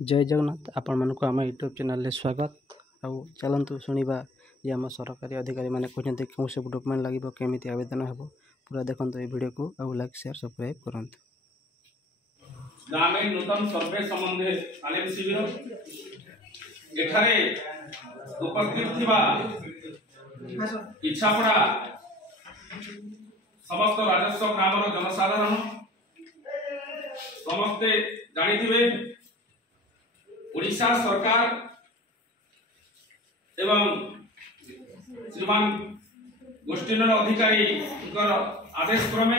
जय जगन्नाथ आपण मानक आम यूट्यूब चैनल स्वागत आउ चलतु शुणा ये आम सरकारी अधिकारी मैंने कहते कौन सब डॉक्यूमेंट लगे केमी आवेदन हो पूरा देखो ये वीडियो को आउ लाइक शेयर सब्सक्राइब करूँ। ग्रामीण नूतन सर्वे संबंधी तालीम शिविर एठारे उपस्थित थिबा इच्छापड़ा समस्त राजस्व ग्राम जनसाधारण समस्ते जानिथिबे ओडिशा सरकार एवं श्रीमान गोष्ठीनर अधिकारी आदेश क्रमे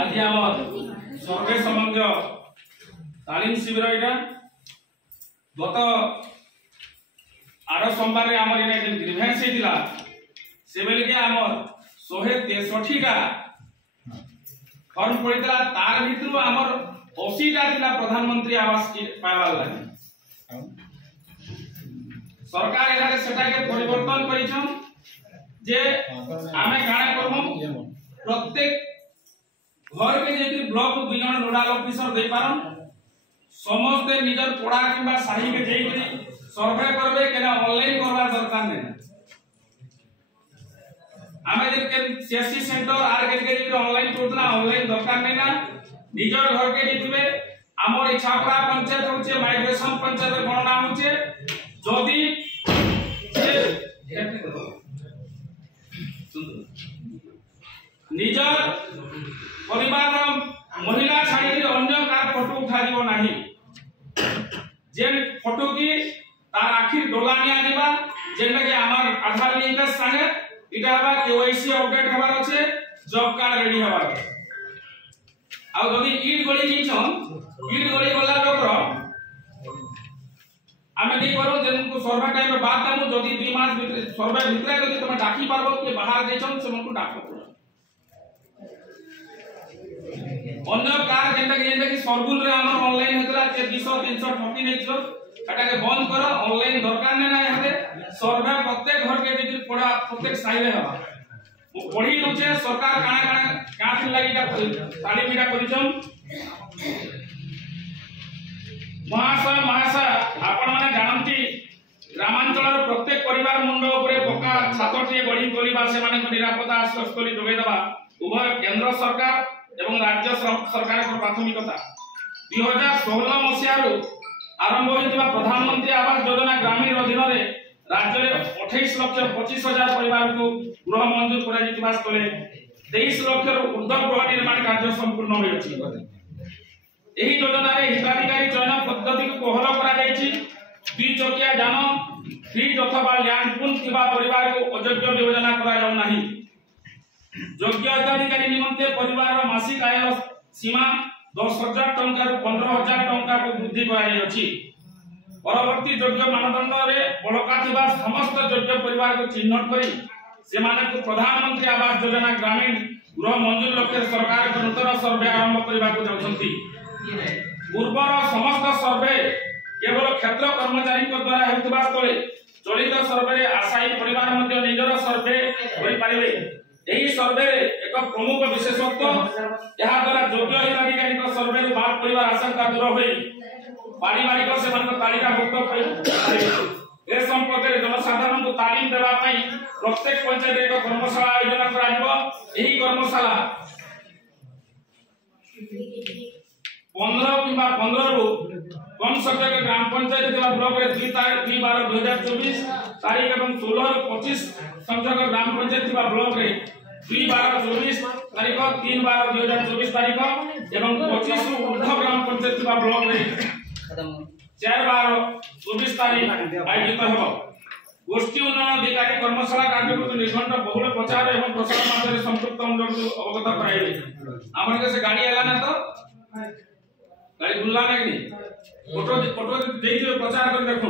आज आम सर्वे संबंधी तालीम शिविर यहाँ गत 8 सोमवार आम ग्रीभेन्स होता से बेल के आम 163टा फर्म पड़ता तार भर आमर 80टा थिला प्रधानमंत्री आवास पाइबार लगे सरकार एहारे सेटा के परिवर्तन करिछन जे आमे काना करमु प्रत्येक घर के जेति ब्लॉक 2 जन नोडल ऑफिसर दे पारन समस्त निजर पड़ा किबा साही के देई करी सर्वे करबे केना ऑनलाइन करबा दरकार नै आमे जे के सीएससी सेंटर आर के ऑनलाइन करतला ऑनलाइन दरकार नै ना निजर घर के जितबे हमर इच्छापड़ा पंचायत होचे माइग्रेशन पंचायत गणना होचे जदी निजर परिवार महिला छाड़ी अन्य का फोटो उठा दिबो नाही जे फोटो की तार आखिर डोला निया दिबा जेना के हमर आधार लिंक संगे इटा बा केवाईसी अपडेट हबार আছে जॉब कार्ड रेडी हबार আছে आ जदी ईट गली जिछन ईट गली वाला लोकर आमे नहीं करो जेनको सर्वे टाइम में बात हमु जदी 2 मास भीतर सर्वे भीतर जदी तुम डाकी पारबो के बाहर देछन सेमनको डाको अन्य कार जेंटा कि सरगुल रे हमर ऑनलाइन हेतला के 200 300 ठकी नेछो एटा के बंद करो ऑनलाइन दरकार नै ना हते सर्वे प्रत्येक घर के जेति पड़ा प्रत्येक साइ रे हबा पढ़ी लुचे सरकार काना लागिटा तालीमटा करिछन महाशय आपण माने जानंती ग्रामांचल प्रत्येक परिवार मुंड उपरे पक्का छातटी गढ़ी तोलिबा से माने निरापत्ता आश्रयस्थली जोगाई देबा उभय केंद्र सरकार एवं राज्य सरकार को प्राथमिकता 2016 मसियारो आरंभ होइतिबा प्रधानमंत्री आवास योजना ग्रामीण अधीन रे राज्य में 28,25,000 परिवार को गृह मंजूर करा जितबा स्थले 23 लाख ऊर्ध्व गृह निर्माण कार्य संपूर्ण होई अछि एही योजना रे हिताधिकारी चयन पद्धति को कोहल करा जायछि 2 चकिया जान फ्रीज अथवा लैंड पूल किबा परिवार को अयोग्य योजना करा जाउ नाही योग्य हिताधिकारी निमंते परिवार मासिक आय सीमा 10,000 टंका रु 15,000 टंका को वृद्धि करा जाय अछि परवर्ती योग्य मानदंड रे बलका थिबा समस्त योग्य परिवार को चिन्हट करी से माने को प्रधानमंत्री आवास योजना ग्रामीण गृह मंजूर लक्ष्य सरकार को नूतन सर्वे आरंभ करबा को जाउछंती पूर्वर समस्त सर्वे केवल क्षेत्र कर्मचारी को द्वारा हेतुबा स्थले चलित सर्वे आशायी परिवार मध्ये निजर सर्वे होई पारिबे एही सर्वे एक प्रमुख विशेषत्व यहा द्वारा योग्य हिताधिकारी को सर्वे रे बात परिवार आशंका दूर होई पारिवारिक से मन तालिका भुक्त ए संपर्क रे जनसाधारण को तालीम देबा पई प्रत्येक पंचायत एक कर्मशाला आयोजन कराइबो एही कर्मशाला 15 किबा 15 रु कम संख्यक ग्राम पंचायत देवा ब्लॉक रे 2/12/2024 तारीख एवं 16 रु 25 संख्यक ग्राम पंचायत देवा ब्लॉक रे 2/12/24 तारीख 3/12/2024 तारीख एवं 25 रु ऊर्ध्व ग्राम पंचायत देवा ब्लॉक रे 4/12/24 तारीख आयोजित हो गोष्ठी उन्नयन अधिकारी कर्मशाला कार्यक्रम निर्घंट बहुल प्रचार एवं प्रसार माध्यम संपृक्त लोग अवगत कराइबे हमर के से गाड़ी आला ना तो गाड़ी बुल्ला नहीं फोटो देइबे प्रचार कर देखो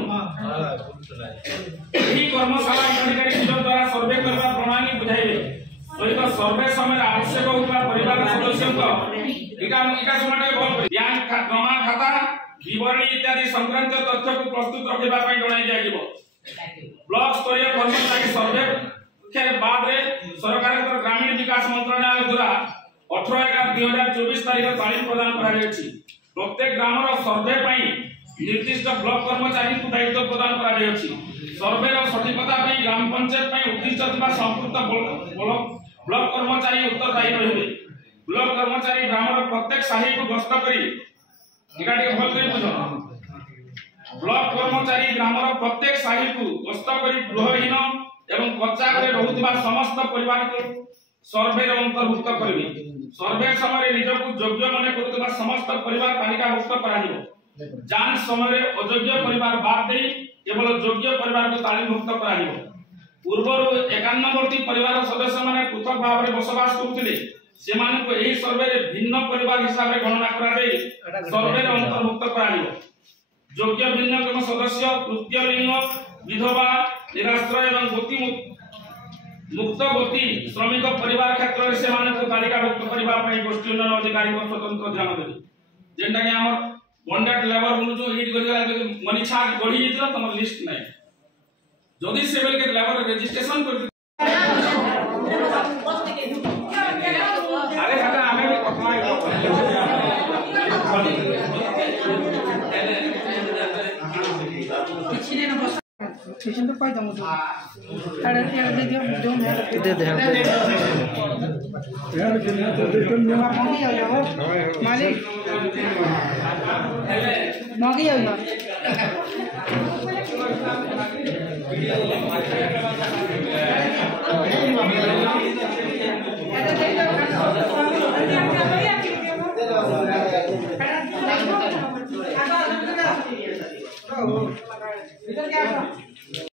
एही कर्मशाला अधिकारी द्वारा सर्वे करबा प्रणाली बुझाइबे ओइका सर्वे समय आवश्यक होबा परिवार सदस्य को इका समय बोल बैंक जमा खाता विवरणी इत्यादि संक्रांत तथ्य को प्रस्तुत रखिबा पई जणाई जाइबो ब्लॉक स्तरीय कर्मचारी सर्वे के बाद रे सरकार ग्रामीण विकास मंत्रालय द्वारा 18/11/2024 तारिख तालीम प्रदान करा जायछि प्रत्येक ग्रामर सर्वे पई निर्दिष्ट ब्लॉक कर्मचारी को दायित्व प्रदान करा जायछि। सर्वे रो सठिकता पई ग्राम पंचायत पई उद्दिष्ट थिबा संपूर्ण ब्लॉक कर्मचारी उत्तरदायी रहिबे। ब्लॉक कर्मचारी ग्रामर प्रत्येक साही को गस्त करी एकाटी भल करी बुझो। ब्लॉक कर्मचारी ग्रामर प्रत्येक साही को गस्त करी गृहहीन एवं कच्चा घरे रहुतबा समस्त परिवार को सर्वे रो अंतर्भुक्त करबे। सर्वे समय निजको योग्य माने करतबा समस्त परिवार तालिकाभुक्त कराजिबो। जांच समय अयोग्य परिवार बाद दे केवल योग्य परिवार को तालिकाभुक्त कराजिबो। पूर्वरु 91 परिवार सदस्य माने पृथक भाव में बसवास करथिले सेमान को एही सर्वे रे भिन्न परिवार हिसाब रे गणना करा दे सर्वे रे अंतर्भुक्त कराजिबो। योग्य भिन्नक्षम सदस्य तृतीय लिंग विधवा निराश्रय एवं गति मुक्त गति श्रमिक परिवार क्षेत्र में सेमान को तालिकाभुक्त परिवार पई गोष्ठी उन्नयन अधिकारी को स्वतंत्र ध्यान देबे। जेंटा कि हमर बॉन्डेड लेबर बोलु जो हिट करिला मनी छाक गढी हितला तमर लिस्ट नै जदी सेवल के लेबर रजिस्ट्रेशन कर अरे हटा हमें भी कमाई किछने न बस स्टेशन पे पाई दमु अरे दे दियो जो मैं दे दे यार दुनिया तो देखन में मांगी आ जाओ मालिक मांगी आ जाओ